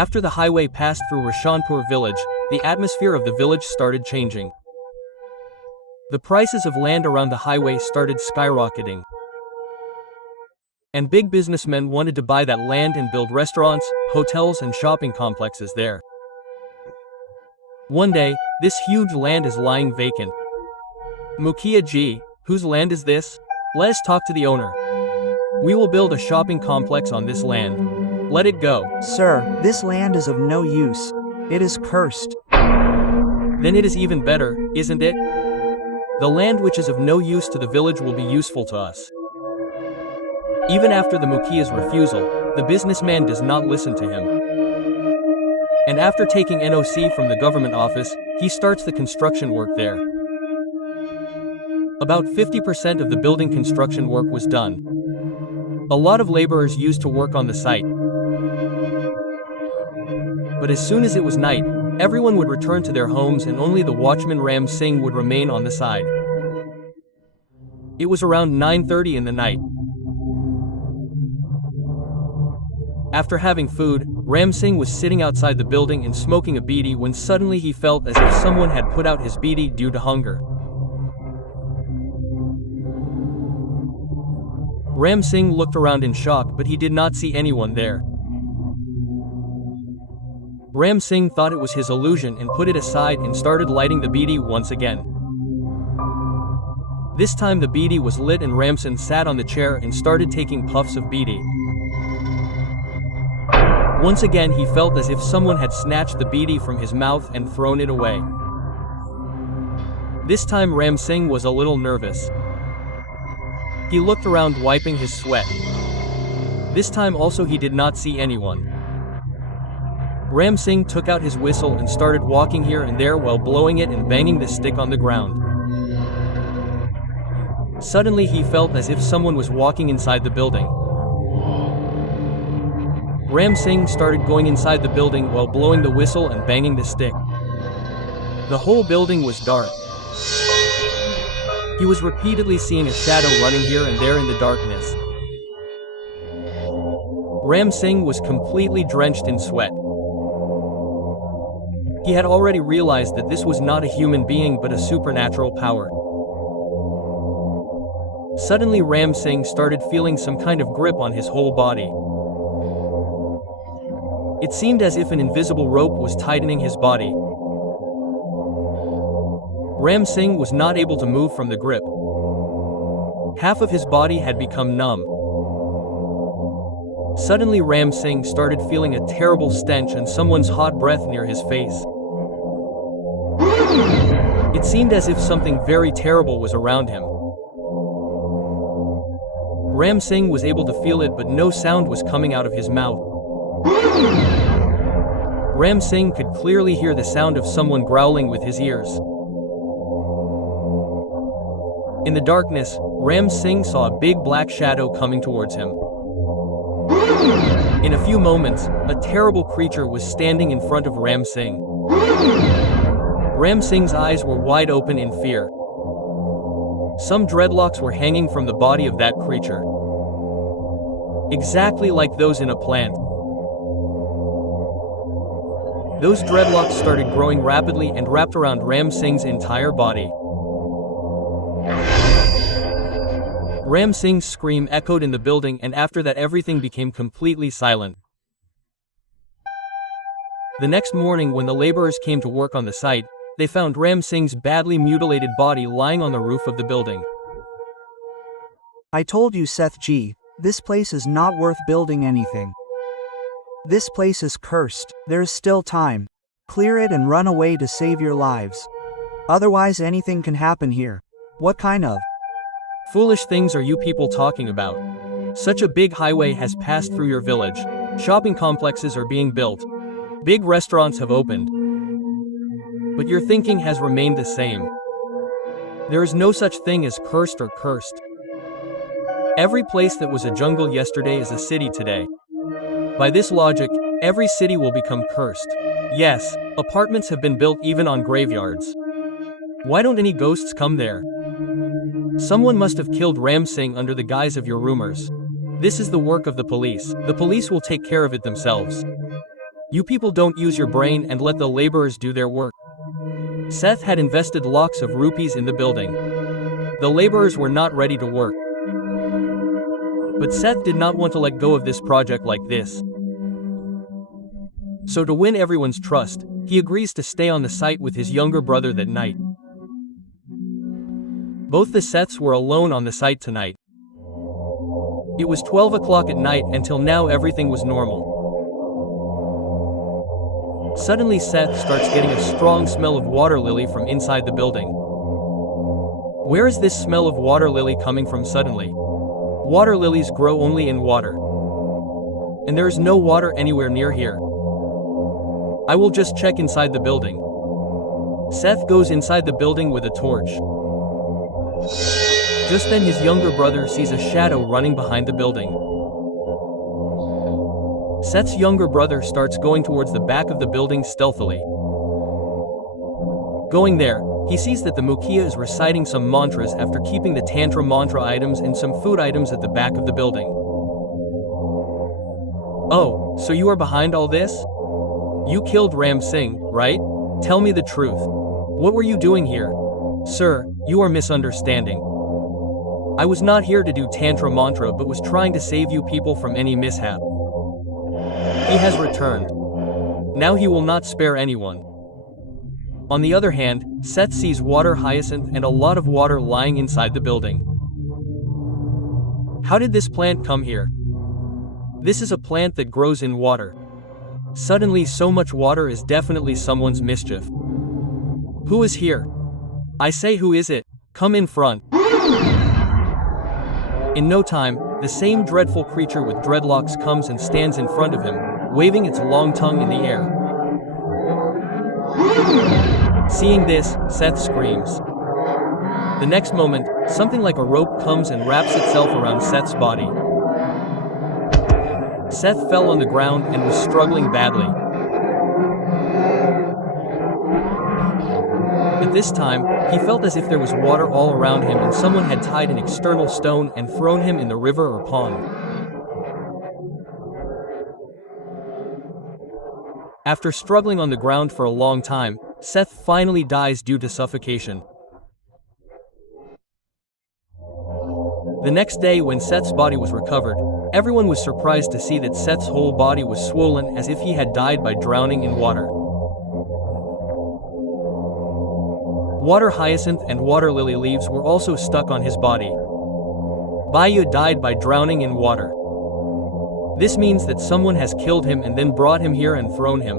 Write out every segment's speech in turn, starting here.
After the highway passed through Rashanpur village, the atmosphere of the village started changing. The prices of land around the highway started skyrocketing. And big businessmen wanted to buy that land and build restaurants, hotels and shopping complexes there. One day, this huge land is lying vacant. Mukhiya ji, whose land is this? Let's talk to the owner. We will build a shopping complex on this land. Let it go. Sir, this land is of no use. It is cursed. Then it is even better, isn't it? The land which is of no use to the village will be useful to us. Even after the Mukhiya's refusal, the businessman does not listen to him. And after taking NOC from the government office, he starts the construction work there. About 50% of the building construction work was done. A lot of laborers used to work on the site. But as soon as it was night, everyone would return to their homes and only the watchman Ram Singh would remain on the side. It was around 9:30 in the night. After having food, Ram Singh was sitting outside the building and smoking a beedi when suddenly he felt as if someone had put out his beedi due to hunger. Ram Singh looked around in shock, but he did not see anyone there. Ram Singh thought it was his illusion and put it aside and started lighting the beedi once again. This time the beedi was lit and Ram Singh sat on the chair and started taking puffs of beedi. Once again he felt as if someone had snatched the beedi from his mouth and thrown it away. This time Ram Singh was a little nervous. He looked around wiping his sweat. This time also he did not see anyone. Ram Singh took out his whistle and started walking here and there while blowing it and banging the stick on the ground. Suddenly he felt as if someone was walking inside the building. Ram Singh started going inside the building while blowing the whistle and banging the stick. The whole building was dark. He was repeatedly seeing a shadow running here and there in the darkness. Ram Singh was completely drenched in sweat. He had already realized that this was not a human being but a supernatural power. Suddenly Ram Singh started feeling some kind of grip on his whole body. It seemed as if an invisible rope was tightening his body. Ram Singh was not able to move from the grip. Half of his body had become numb. Suddenly Ram Singh started feeling a terrible stench and someone's hot breath near his face. It seemed as if something very terrible was around him. Ram Singh was able to feel it, but no sound was coming out of his mouth. Ram Singh could clearly hear the sound of someone growling with his ears. In the darkness, Ram Singh saw a big black shadow coming towards him. In a few moments, a terrible creature was standing in front of Ram Singh. Ram Singh's eyes were wide open in fear. Some dreadlocks were hanging from the body of that creature, exactly like those in a plant. Those dreadlocks started growing rapidly and wrapped around Ram Singh's entire body. Ram Singh's scream echoed in the building, and after that everything became completely silent. The next morning when the laborers came to work on the site, they found Ram Singh's badly mutilated body lying on the roof of the building. I told you, Seth G, this place is not worth building anything. This place is cursed. There is still time. Clear it and run away to save your lives. Otherwise anything can happen here. What kind of foolish things are you people talking about? Such a big highway has passed through your village. Shopping complexes are being built. Big restaurants have opened. But your thinking has remained the same. There is no such thing as cursed or cursed. Every place that was a jungle yesterday is a city today. By this logic, every city will become cursed. Yes, apartments have been built even on graveyards. Why don't any ghosts come there? Someone must have killed Ram Singh under the guise of your rumors. This is the work of the police. The police will take care of it themselves. You people don't use your brain and let the laborers do their work. Seth had invested lakhs of rupees in the building. The laborers were not ready to work. But Seth did not want to let go of this project like this. So to win everyone's trust, he agrees to stay on the site with his younger brother that night. Both the Seths were alone on the site tonight. It was 12 o'clock at night. Until now everything was normal. Suddenly Seth starts getting a strong smell of water lily from inside the building. Where is this smell of water lily coming from suddenly? Water lilies grow only in water. And there is no water anywhere near here. I will just check inside the building. Seth goes inside the building with a torch. Just then his younger brother sees a shadow running behind the building. Seth's younger brother starts going towards the back of the building stealthily. Going there, he sees that the Mukhya is reciting some mantras after keeping the Tantra mantra items and some food items at the back of the building. Oh, so you are behind all this? You killed Ram Singh, right? Tell me the truth. What were you doing here? Sir, you are misunderstanding. I was not here to do Tantra mantra but was trying to save you people from any mishap. He has returned. Now he will not spare anyone. On the other hand, Seth sees water hyacinth and a lot of water lying inside the building. How did this plant come here? This is a plant that grows in water. Suddenly so much water is definitely someone's mischief. Who is here? I say, who is it? Come in front. In no time, the same dreadful creature with dreadlocks comes and stands in front of him, waving its long tongue in the air. Seeing this, Seth screams. The next moment, something like a rope comes and wraps itself around Seth's body. Seth fell on the ground and was struggling badly. At this time, he felt as if there was water all around him and someone had tied an external stone and thrown him in the river or pond. After struggling on the ground for a long time, Seth finally dies due to suffocation. The next day when Seth's body was recovered, everyone was surprised to see that Seth's whole body was swollen as if he had died by drowning in water. Water hyacinth and water lily leaves were also stuck on his body. Bayu died by drowning in water. This means that someone has killed him and then brought him here and thrown him.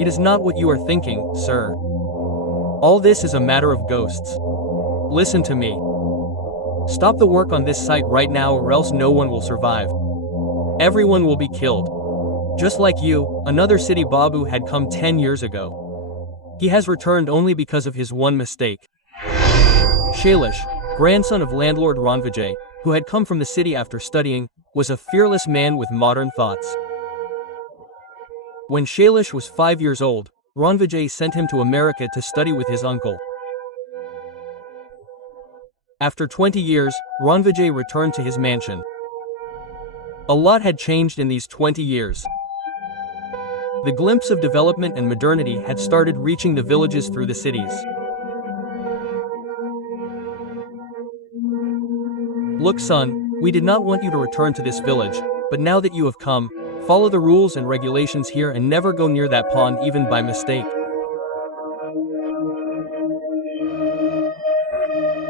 It is not what you are thinking, sir. All this is a matter of ghosts. Listen to me. Stop the work on this site right now or else no one will survive. Everyone will be killed. Just like you, another city Babu had come 10 years ago. He has returned only because of his one mistake. Shailesh, grandson of landlord Ranvijay, who had come from the city after studying, was a fearless man with modern thoughts. When Shailesh was 5 years old, Ranvijay sent him to America to study with his uncle. After 20 years, Ranvijay returned to his mansion. A lot had changed in these 20 years. The glimpse of development and modernity had started reaching the villages through the cities. Look, son, we did not want you to return to this village, but now that you have come, follow the rules and regulations here and never go near that pond even by mistake.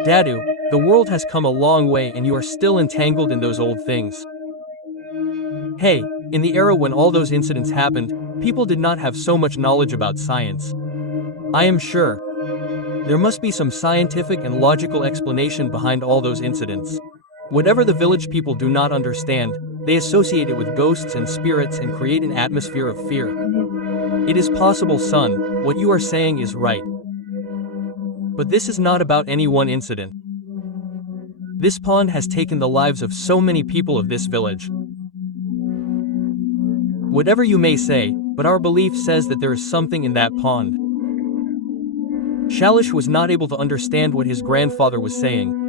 Dadu, the world has come a long way and you are still entangled in those old things. Hey, in the era when all those incidents happened, people did not have so much knowledge about science. I am sure there must be some scientific and logical explanation behind all those incidents. Whatever the village people do not understand, they associate it with ghosts and spirits and create an atmosphere of fear. It is possible, son, what you are saying is right. But this is not about any one incident. This pond has taken the lives of so many people of this village. Whatever you may say, but our belief says that there is something in that pond. Shailesh was not able to understand what his grandfather was saying.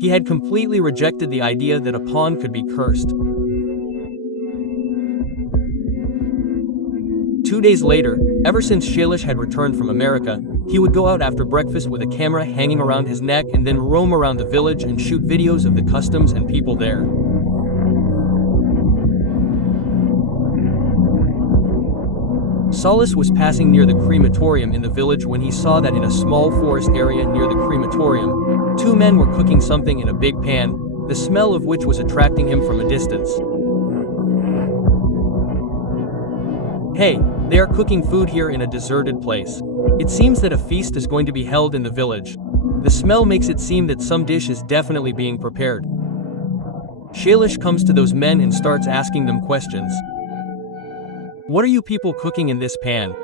He had completely rejected the idea that a pond could be cursed. 2 days later, ever since Shailesh had returned from America, he would go out after breakfast with a camera hanging around his neck and then roam around the village and shoot videos of the customs and people there. Solace was passing near the crematorium in the village when he saw that in a small forest area near the crematorium, 2 men were cooking something in a big pan, the smell of which was attracting him from a distance. Hey, they are cooking food here in a deserted place. It seems that a feast is going to be held in the village. The smell makes it seem that some dish is definitely being prepared. Shailesh comes to those men and starts asking them questions. What are you people cooking in this pan?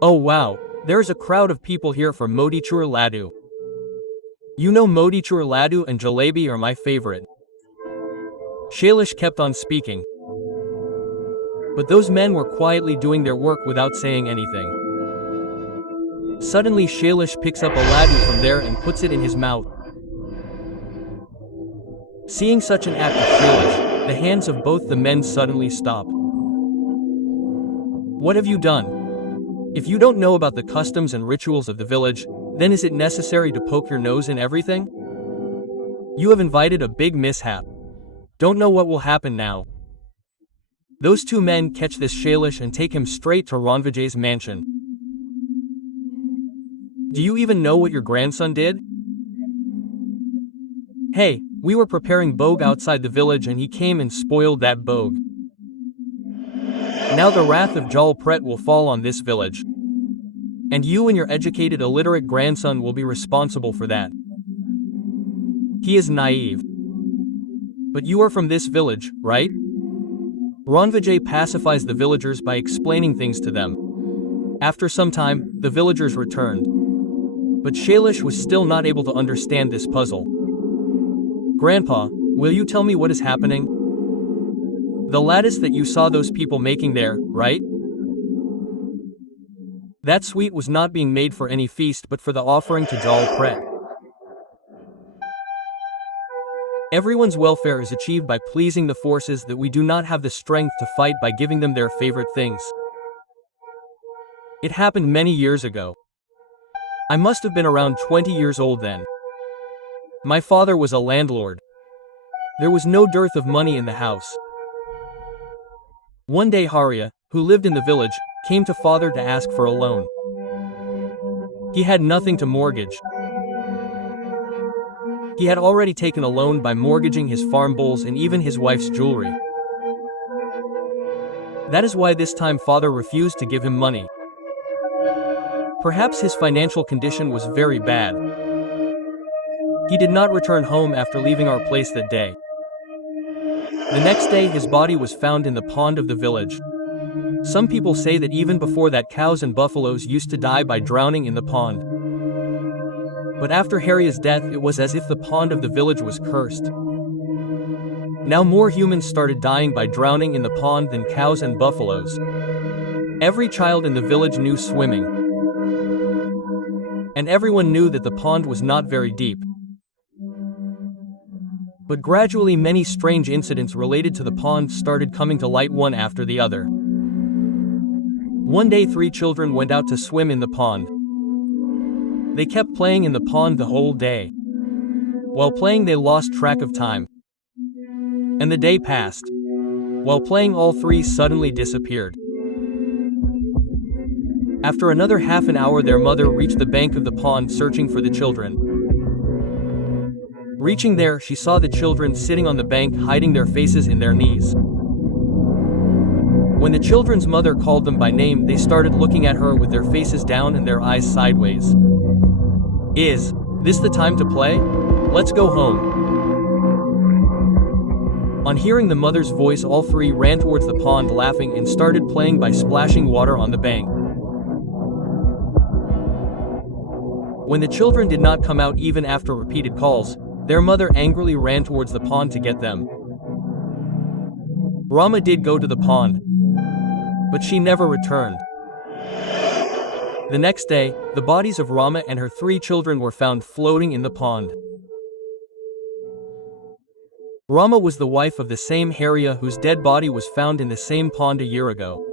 Oh wow, there is a crowd of people here for motichur laddu. You know motichur laddu and jalebi are my favorite. Shailesh kept on speaking. But those men were quietly doing their work without saying anything. Suddenly Shailesh picks up a laddu from there and puts it in his mouth. Seeing such an act of Shailesh, the hands of both the men suddenly stop. What have you done? If you don't know about the customs and rituals of the village, then is it necessary to poke your nose in everything? You have invited a big mishap. Don't know what will happen now. Those 2 men catch this Shailesh and take him straight to Ranvijay's mansion. Do you even know what your grandson did? Hey, we were preparing bhog outside the village and he came and spoiled that bhog. Now the wrath of Jalpret will fall on this village. And you and your educated illiterate grandson will be responsible for that. He is naive. But you are from this village, right? Ranvijay pacifies the villagers by explaining things to them. After some time, the villagers returned. But Shailesh was still not able to understand this puzzle. Grandpa, will you tell me what is happening? The lattice that you saw those people making there, right? That sweet was not being made for any feast but for the offering to Jalpret. Everyone's welfare is achieved by pleasing the forces that we do not have the strength to fight by giving them their favorite things. It happened many years ago. I must have been around 20 years old then. My father was a landlord. There was no dearth of money in the house. One day Harya, who lived in the village, came to father to ask for a loan. He had nothing to mortgage. He had already taken a loan by mortgaging his farm bulls and even his wife's jewelry. That is why this time father refused to give him money. Perhaps his financial condition was very bad. He did not return home after leaving our place that day. The next day his body was found in the pond of the village. Some people say that even before that cows and buffaloes used to die by drowning in the pond. But after Harya's death it was as if the pond of the village was cursed. Now more humans started dying by drowning in the pond than cows and buffaloes. Every child in the village knew swimming. And everyone knew that the pond was not very deep. But gradually many strange incidents related to the pond started coming to light one after the other. One day 3 children went out to swim in the pond. They kept playing in the pond the whole day. While playing they lost track of time. And the day passed. While playing all 3 suddenly disappeared. After another half an hour their mother reached the bank of the pond searching for the children. Reaching there, she saw the children sitting on the bank hiding their faces in their knees. When the children's mother called them by name, they started looking at her with their faces down and their eyes sideways. Is this the time to play? Let's go home. On hearing the mother's voice, all 3 ran towards the pond laughing and started playing by splashing water on the bank. When the children did not come out even after repeated calls, their mother angrily ran towards the pond to get them. Rama did go to the pond, but she never returned. The next day, the bodies of Rama and her 3 children were found floating in the pond. Rama was the wife of the same Harya whose dead body was found in the same pond a year ago.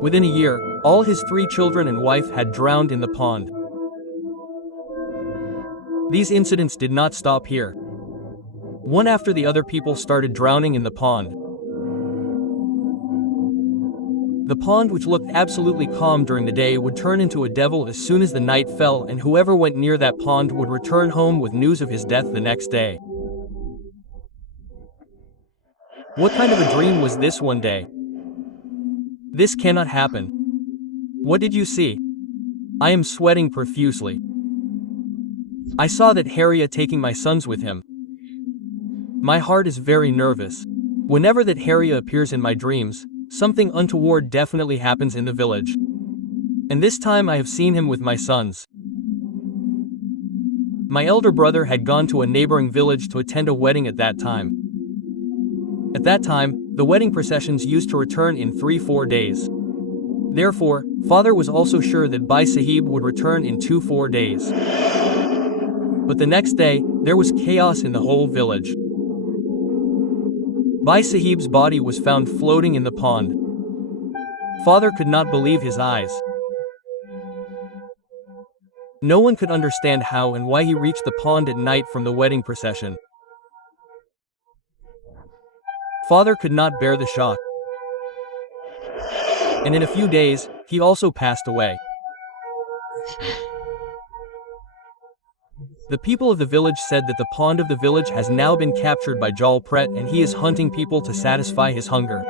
Within a year, all his 3 children and wife had drowned in the pond. These incidents did not stop here. One after the other, people started drowning in the pond. The pond, which looked absolutely calm during the day, would turn into a devil as soon as the night fell, and whoever went near that pond would return home with news of his death the next day. What kind of a dream was this one day? This cannot happen. What did you see? I am sweating profusely. I saw that Harriet taking my sons with him. My heart is very nervous. Whenever that Harriet appears in my dreams, something untoward definitely happens in the village. And this time I have seen him with my sons. My elder brother had gone to a neighboring village to attend a wedding at that time. At that time, the wedding processions used to return in 3-4 days. Therefore, father was also sure that Bhai Sahib would return in 2-4 days. But the next day, there was chaos in the whole village. Bhai Sahib's body was found floating in the pond. Father could not believe his eyes. No one could understand how and why he reached the pond at night from the wedding procession. Father could not bear the shock. And in a few days, he also passed away. The people of the village said that the pond of the village has now been captured by Jalpret, and he is hunting people to satisfy his hunger.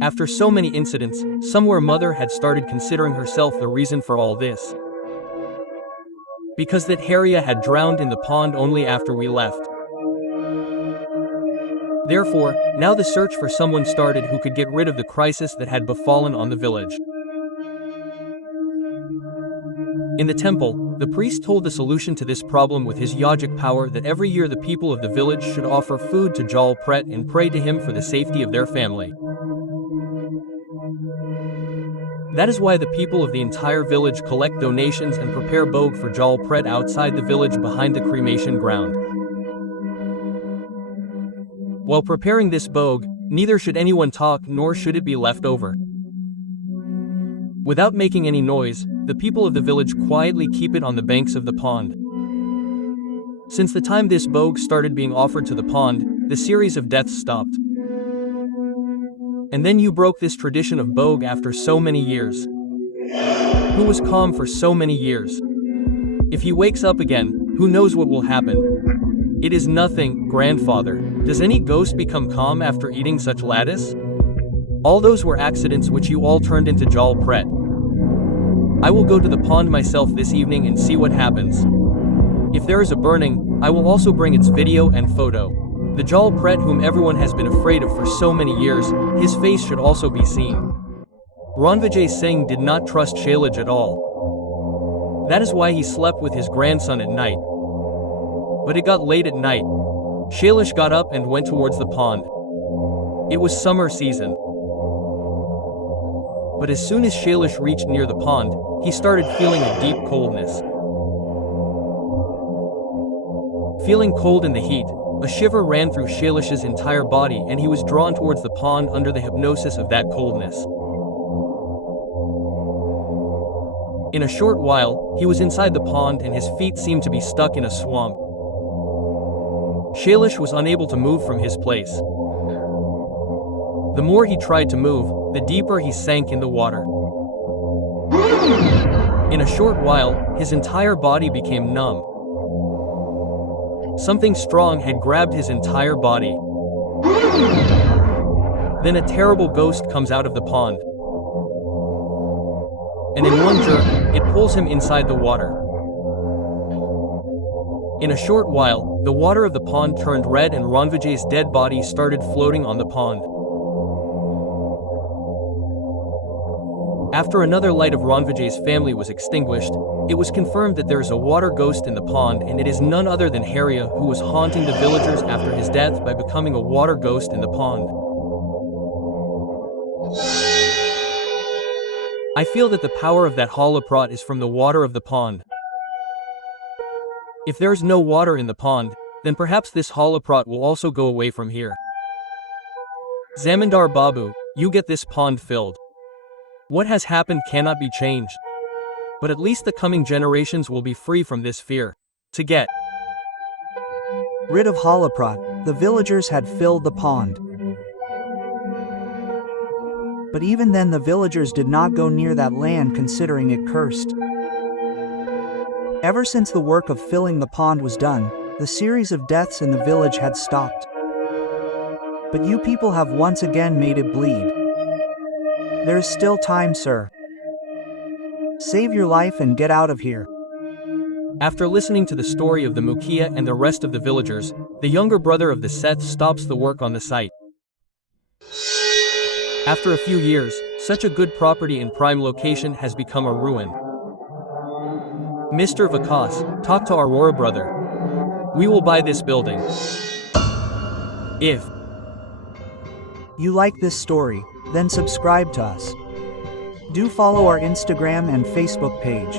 After so many incidents, somewhere mother had started considering herself the reason for all this. Because that Harriet had drowned in the pond only after we left. Therefore, now the search for someone started who could get rid of the crisis that had befallen on the village. In the temple, the priest told the solution to this problem with his yogic power that every year the people of the village should offer food to Jalpret and pray to him for the safety of their family. That is why the people of the entire village collect donations and prepare bhog for Jalpret outside the village behind the cremation ground. While preparing this bhog, neither should anyone talk nor should it be left over. Without making any noise, the people of the village quietly keep it on the banks of the pond. Since the time this bhog started being offered to the pond, the series of deaths stopped. And then you broke this tradition of bhog after so many years. Who was calm for so many years? If he wakes up again, who knows what will happen? It is nothing, grandfather. Does any ghost become calm after eating such lattice? All those were accidents which you all turned into Jalpret. I will go to the pond myself this evening and see what happens. If there is a burning, I will also bring its video and photo. The Jalpret whom everyone has been afraid of for so many years, his face should also be seen. Ranvijay Singh did not trust Shailaj at all. That is why he slept with his grandson at night. But it got late at night. Shailaj got up and went towards the pond. It was summer season. But as soon as Shailaj reached near the pond, he started feeling a deep coldness. Feeling cold in the heat, a shiver ran through Shailash's entire body and he was drawn towards the pond under the hypnosis of that coldness. In a short while, he was inside the pond and his feet seemed to be stuck in a swamp. Shailaj was unable to move from his place. The more he tried to move, the deeper he sank in the water. In a short while, his entire body became numb. Something strong had grabbed his entire body. Then a terrible ghost comes out of the pond. And in one jerk, it pulls him inside the water. In a short while, the water of the pond turned red and Ranvijay's dead body started floating on the pond. After another light of Ranvijay's family was extinguished, it was confirmed that there is a water ghost in the pond and it is none other than Harriet who was haunting the villagers after his death by becoming a water ghost in the pond. I feel that the power of that Jalpret is from the water of the pond. If there is no water in the pond, then perhaps this Jalpret will also go away from here. Zamindar Babu, you get this pond filled. What has happened cannot be changed. But at least the coming generations will be free from this fear. To get rid of Jalpret, the villagers had filled the pond. But even then the villagers did not go near that land, considering it cursed. Ever since the work of filling the pond was done, the series of deaths in the village had stopped. But you people have once again made it bleed. There is still time, sir. Save your life and get out of here. After listening to the story of the Mukia and the rest of the villagers, the younger brother of the Seth stops the work on the site. After a few years, such a good property in prime location has become a ruin. Mr. Vikas, talk to Aurora brother. We will buy this building. If you like this story, then subscribe to us. Do follow our Instagram and Facebook page.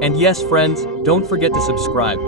And yes friends, don't forget to subscribe.